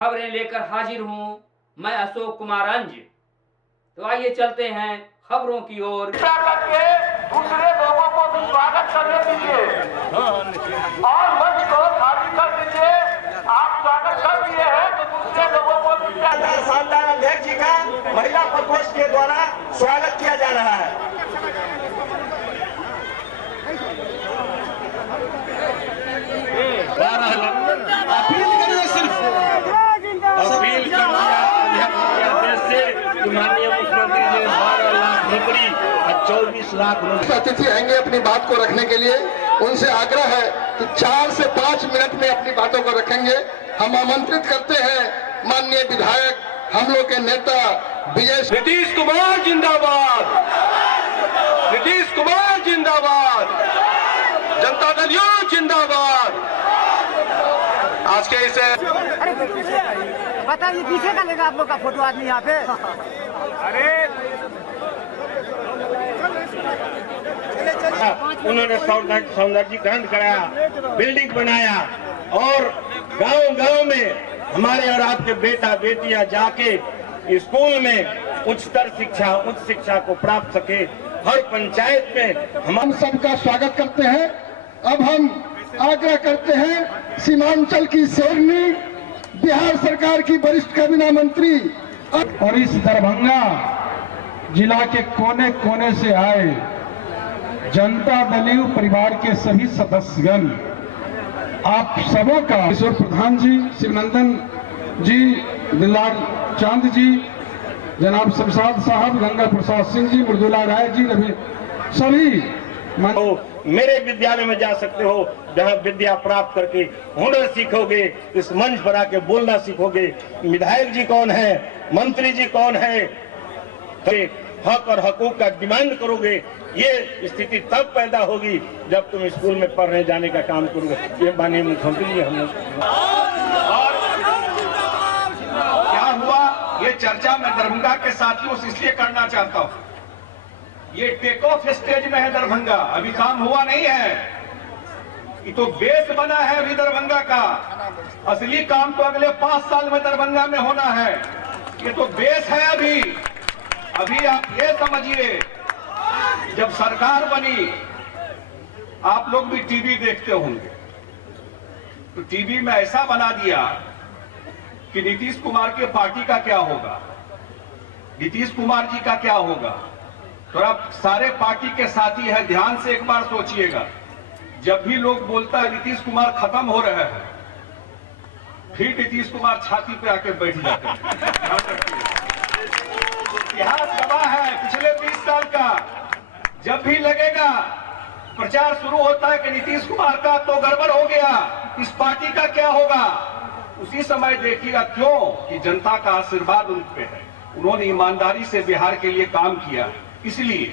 खबरें लेकर हाजिर हूं मैं अशोक कुमार अंज। तो आइए चलते हैं खबरों की ओर। दूसरे लोगों को भी स्वागत करने दीजिए और मंच को खाली कर दीजिए। आप स्वागत कर दिए हैं तो दूसरे लोगों को भी अध्यक्ष जी का महिला प्रकोष्ठ के द्वारा स्वागत किया जा रहा है। अपील कर माननीय मुख्यमंत्री जी ने 12 लाख नौकरी और 24 लाख अतिथि आएंगे अपनी बात को रखने के लिए। उनसे आग्रह है कि 4 से 5 मिनट में अपनी बातों को रखेंगे। हम आमंत्रित करते हैं माननीय विधायक, हम लोग के नेता विजय नीतीश कुमार जिंदाबाद, नीतीश कुमार जिंदाबाद, जनता दल यूथ जिंदाबाद। आज के इसे बताइए पीछे का लेगा आप लोग का फोटो आदमी यहाँ पे। उन्होंने सौंदर्यीकरण कराया, बिल्डिंग बनाया और गांव-गांव में हमारे और आपके बेटा बेटियां जाके स्कूल में उच्च शिक्षा को प्राप्त सके। हर पंचायत में हम सबका स्वागत करते हैं। अब हम आग्रह करते हैं सीमांचल की शेरनी, बिहार सरकार की वरिष्ठ कैबिनेट मंत्री और इस दरभंगा जिला के कोने कोने से आए जनता दलीय परिवार के सभी सदस्यगण, आप सबों का किशोर प्रधान जी, शिवनंदन जी, दिलदार चांद जी, जनाब शमशाद साहब, गंगा प्रसाद सिंह जी, मृदुला राय जी, रवि सभी मेरे विद्यालय में जा सकते हो जहां विद्या प्राप्त करके हुनर सीखोगे, इस मंच पर आके बोलना सीखोगे। विधायक जी कौन है, मंत्री जी कौन है, हक और हकूक का डिमांड करोगे। ये स्थिति तब पैदा होगी जब तुम स्कूल में पढ़ने जाने का काम करोगे। ये माननीय मुख्यमंत्री जी हमने क्या हुआ ये चर्चा मैं दरभंगा के साथियों से इसलिए करना चाहता हूँ। ये टेक ऑफ स्टेज में है दरभंगा, अभी काम हुआ नहीं है। ये तो बेस बना है अभी दरभंगा का। असली काम तो अगले 5 साल में दरभंगा में होना है। ये तो बेस है अभी आप ये समझिए, जब सरकार बनी, आप लोग भी टीवी देखते होंगे, तो टीवी में ऐसा बना दिया कि नीतीश कुमार के पार्टी का क्या होगा, नीतीश कुमार जी का क्या होगा। तो आप सारे पार्टी के साथी हैं, ध्यान से एक बार सोचिएगा। जब भी लोग बोलता है नीतीश कुमार खत्म हो रहे हैं, फिर नीतीश कुमार छाती पे आके बैठ जाते हैं। इतिहास गवाह है पिछले 20 साल का। जब भी लगेगा प्रचार शुरू होता है कि नीतीश कुमार का तो गड़बड़ हो गया, इस पार्टी का क्या होगा, उसी समय देखिएगा क्यों कि जनता का आशीर्वाद उन पे है। उन्होंने ईमानदारी से बिहार के लिए काम किया, इसलिए।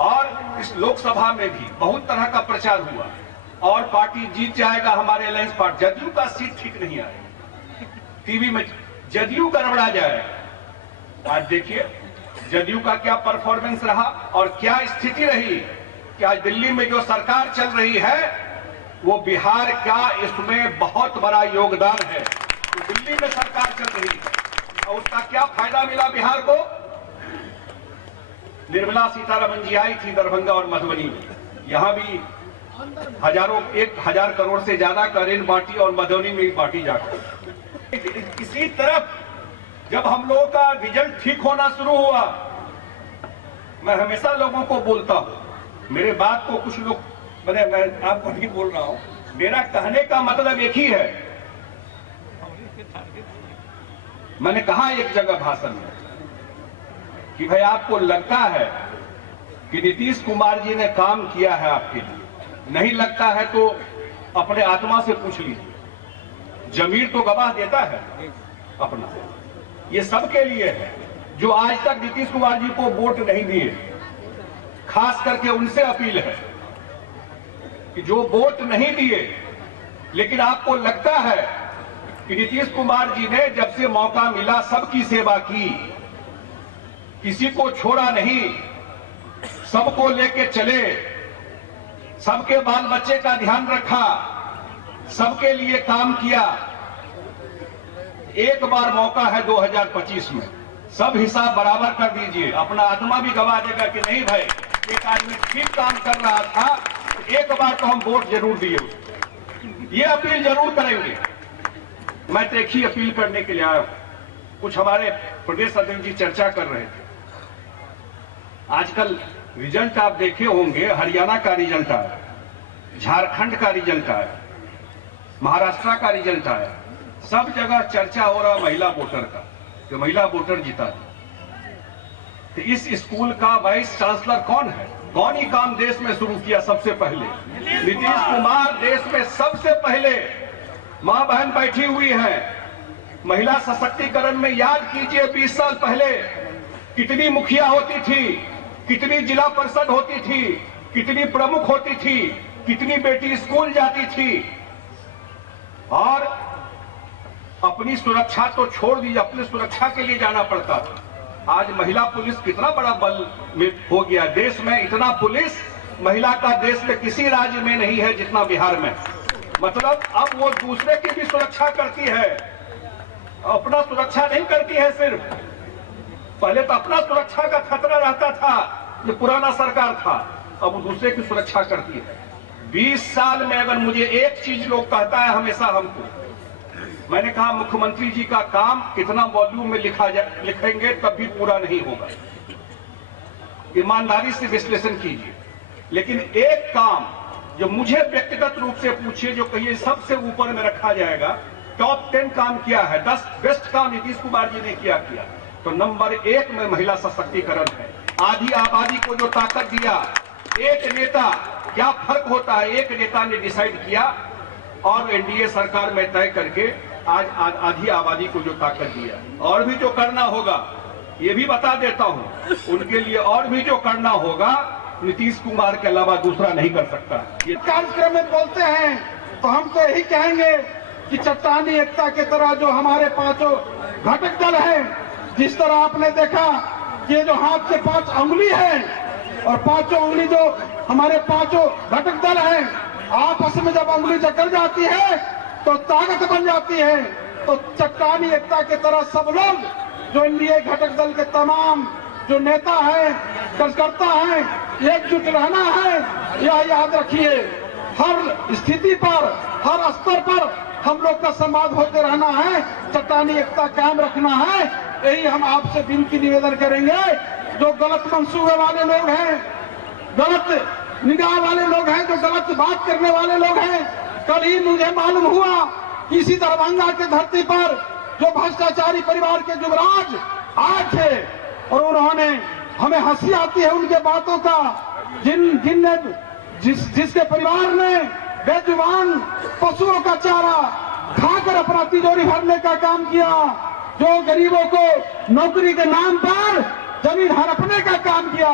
और इस लोकसभा में भी बहुत तरह का प्रचार हुआ और पार्टी जीत जाएगा हमारे अलायंस पार्टी। जदयू का सीट ठीक नहीं आएगा, टीवी में जदयू गड़बड़ा जाए। आज देखिए जदयू का क्या परफॉर्मेंस रहा और क्या स्थिति रही कि आज दिल्ली में जो सरकार चल रही है वो बिहार का इसमें बहुत बड़ा योगदान है। तो दिल्ली में सरकार चल रही है और उसका क्या फायदा मिला बिहार को। निर्मला सीतारमण जी आई थी दरभंगा और मधुबनी में, यहां भी 1,000 करोड़ से ज्यादा का ऋण बांटी और मधुबनी में भी बांटी जाकर। इसी तरफ जब हम लोगों का रिजल्ट ठीक होना शुरू हुआ, मैं हमेशा लोगों को बोलता हूं, मेरे बात को कुछ लोग मैं आपको नहीं बोल रहा हूं, मेरा कहने का मतलब एक ही है। मैंने कहा एक जगह भाषण में कि भाई आपको लगता है कि नीतीश कुमार जी ने काम किया है आपके लिए, नहीं लगता है तो अपने आत्मा से पूछ लीजिए। जमीर तो गवाह देता है अपना। ये सबके लिए है जो आज तक नीतीश कुमार जी को वोट नहीं दिए। खास करके उनसे अपील है कि जो वोट नहीं दिए लेकिन आपको लगता है कि नीतीश कुमार जी ने जब से मौका मिला सबकी सेवा की, किसी को छोड़ा नहीं, सबको लेके चले, सबके बाल बच्चे का ध्यान रखा, सबके लिए काम किया। एक बार मौका है 2025 में, सब हिसाब बराबर कर दीजिए। अपना आत्मा भी गवा देगा कि नहीं भाई, एक आदमी ठीक काम कर रहा था, एक बार तो हम वोट जरूर दिए। ये अपील जरूर करेंगे। मैं तो एक ही अपील करने के लिए आया हूं। कुछ हमारे प्रदेश अध्यक्ष जी चर्चा कर रहे थे। आजकल रिजल्ट आप देखे होंगे, हरियाणा का रिजल्ट आया, झारखंड का रिजल्ट आया, महाराष्ट्र का रिजल्ट आया, सब जगह चर्चा हो रहा महिला वोटर का, कि महिला वोटर जीता थी। तो इस स्कूल का वाइस चांसलर कौन है? कौन ही काम देश में शुरू किया सबसे पहले? नीतीश कुमार देश में सबसे पहले। मां बहन बैठी हुई है, महिला सशक्तिकरण में याद कीजिए 20 साल पहले कितनी मुखिया होती थी, कितनी जिला परिषद होती थी, कितनी प्रमुख होती थी, कितनी बेटी स्कूल जाती थी। और अपनी सुरक्षा तो छोड़ दीजिए, अपनी सुरक्षा के लिए जाना पड़ता था। आज महिला पुलिस कितना बड़ा बल में हो गया। देश में इतना पुलिस महिला का देश में किसी राज्य में नहीं है जितना बिहार में। मतलब अब वो दूसरे की भी सुरक्षा करती है, अपना सुरक्षा नहीं करती है सिर्फ। पहले तो अपना सुरक्षा का खतरा रहता था, जो पुराना सरकार था, अब वो दूसरे की सुरक्षा करती है। 20 साल में अगर मुझे एक चीज लोग कहता है हमेशा हमको, मैंने कहा मुख्यमंत्री जी का काम कितना वॉल्यूम में लिखेंगे तब भी पूरा नहीं होगा। ईमानदारी से विश्लेषण कीजिए। लेकिन एक काम जो मुझे व्यक्तिगत रूप से पूछिए, जो कहिए सबसे ऊपर में रखा जाएगा, टॉप 10 काम किया है, 10 बेस्ट काम नीतीश कुमार जी ने किया, तो नंबर 1 में महिला सशक्तिकरण है। आधी आबादी को जो ताकत दिया, एक नेता, क्या फर्क होता है, एक नेता ने डिसाइड किया और एनडीए सरकार में तय करके आज आधी आबादी को जो ताकत दिया। और भी जो करना होगा, ये भी बता देता हूं, उनके लिए और भी जो करना होगा नीतीश कुमार के अलावा दूसरा नहीं कर सकता। ये कार्यक्रम में बोलते हैं तो हम तो यही कहेंगे कि चट्टानी एकता की तरह जो हमारे पांचों घटक दल हैं, जिस तरह आपने देखा ये जो हाथ के 5 उंगली है और 5 उंगली जो हमारे 5 घटक दल हैं, आपस में जब उंगली जकड़ जाती है तो ताकत बन जाती है। तो चट्टानी एकता की तरह सब लोग जो एनडीए घटक दल के तमाम जो नेता हैं, कार्यकर्ता हैं, एकजुट रहना है। यह याद रखिए, हर स्थिति पर, हर स्तर पर हम लोग का संवाद होते रहना है, चट्टानी एकता कायम रखना है। यही हम आपसे विनती निवेदन करेंगे। जो गलत मंसूबे वाले लोग हैं, गलत निगाह वाले लोग हैं, जो गलत बात करने वाले लोग हैं, कल ही मुझे मालूम हुआ कि इसी दरभंगा की धरती पर जो भ्रष्टाचारी परिवार के युवराज आए थे और उन्होंने, हमें हंसी आती है उनके बातों का, जिसके परिवार ने बेजुबान पशुओं का चारा खाकर अपना तिजोरी भरने का काम किया, जो गरीबों को नौकरी के नाम पर जमीन हड़पने का काम किया,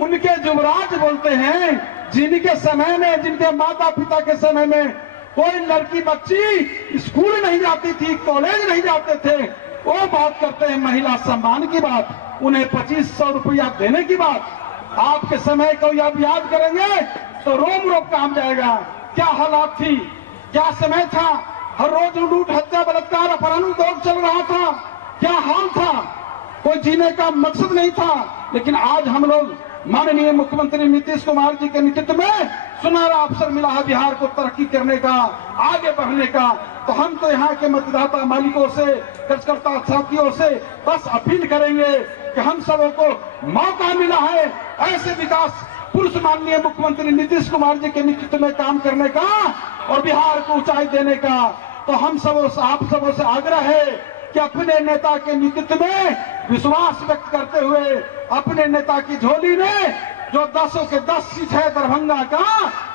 उनके युवराज बोलते हैं जिनके समय में, जिनके माता पिता के समय में कोई लड़की बच्ची स्कूल नहीं जाती थी, कॉलेज नहीं जाते थे, वो बात करते हैं महिला सम्मान की बात, उन्हें 2500 रुपया देने की बात। आपके समय को आप याद करेंगे तो रोम रोम काम जाएगा। क्या हालात थी, क्या समय था, हर रोज लूट हत्या बलात्कार अपहरण उद्योग चल रहा था, क्या हाल था, कोई जीने का मकसद नहीं था। लेकिन आज हम लोग माननीय मुख्यमंत्री नीतीश कुमार जी के नेतृत्व में सुनहरा अवसर मिला है बिहार को तरक्की करने का, आगे बढ़ने का। तो हम तो यहाँ के मतदाता मालिकों से, कार्यकर्ता साथियों से बस अपील करेंगे कि हम सबों को मौका मिला है ऐसे विकास पुरुष माननीय मुख्यमंत्री नीतीश कुमार जी के नेतृत्व में काम करने का और बिहार को ऊंचाई देने का। तो हम सबों से, आप सबों से आग्रह है कि अपने नेता के नेतृत्व में विश्वास व्यक्त करते हुए अपने नेता की झोली में जो 10 के 10 सीट है दरभंगा का,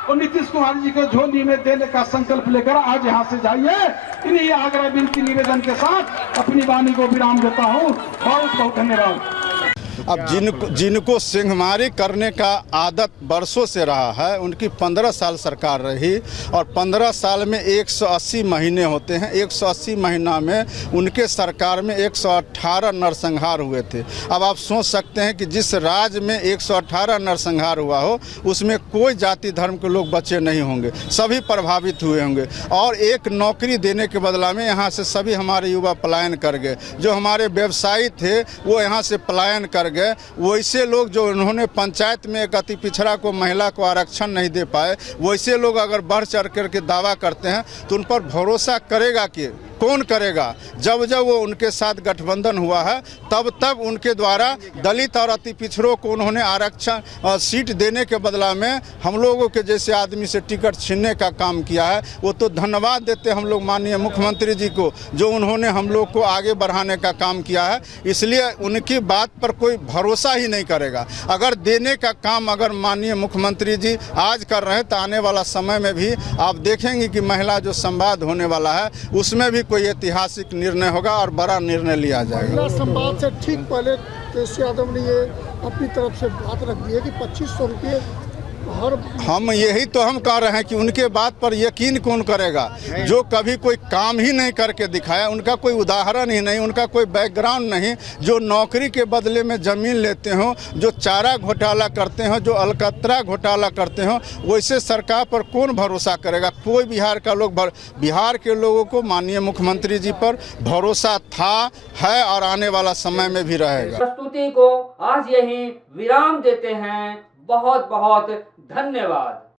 और नीतीश कुमार जी के झोली में देने का संकल्प लेकर आज यहाँ से जाइए। इन्हीं आग्रह विनती निवेदन के साथ अपनी वाणी को विराम देता हूँ। बहुत बहुत धन्यवाद। अब जिनको सिंहमारी करने का आदत बरसों से रहा है, उनकी 15 साल सरकार रही और 15 साल में 180 महीने होते हैं। 180 महीना में उनके सरकार में 118 नरसंहार हुए थे। अब आप सोच सकते हैं कि जिस राज्य में 118 नरसंहार हुआ हो उसमें कोई जाति धर्म के लोग बचे नहीं होंगे, सभी प्रभावित हुए होंगे। और एक नौकरी देने के बदला में यहाँ से सभी हमारे युवा पलायन कर गए। जो हमारे व्यवसायी थे वो यहाँ से पलायन कर गए। वैसे लोग जो उन्होंने पंचायत में एक अति पिछड़ा को, महिला को आरक्षण नहीं दे पाए, वैसे लोग अगर बढ़ चढ़ करके दावा करते हैं तो उन पर भरोसा करेगा कि कौन करेगा। जब जब वो उनके साथ गठबंधन हुआ है तब उनके द्वारा दलित और अति पिछड़ों को उन्होंने आरक्षण सीट देने के बदला में हम लोगों के जैसे आदमी से टिकट छीनने का काम किया है। वो तो धन्यवाद देते हम लोग माननीय मुख्यमंत्री जी को, जो उन्होंने हम लोग को आगे बढ़ाने का काम किया है। इसलिए उनकी बात पर कोई भरोसा ही नहीं करेगा। अगर देने का काम अगर माननीय मुख्यमंत्री जी आज कर रहे हैं तो आने वाला समय में भी आप देखेंगे कि महिला जो संवाद होने वाला है उसमें भी कोई ऐतिहासिक निर्णय होगा और बड़ा निर्णय लिया जाएगा। संवाद से ठीक पहले केसी यादव ने ये अपनी तरफ से बात रख दी है कि 2500 रुपये हम यही तो हम कह रहे हैं कि उनके बात पर यकीन कौन करेगा जो कभी कोई काम ही नहीं करके दिखाया, उनका कोई उदाहरण ही नहीं, उनका कोई बैकग्राउंड नहीं, जो नौकरी के बदले में ज़मीन लेते हो, जो चारा घोटाला करते हो, जो अलकतरा घोटाला करते हो, वैसे सरकार पर कौन भरोसा करेगा। कोई बिहार के लोगों को माननीय मुख्यमंत्री जी पर भरोसा था, है और आने वाला समय में भी रहेगा। प्रस्तुति को आज यही विराम देते हैं। बहुत बहुत धन्यवाद।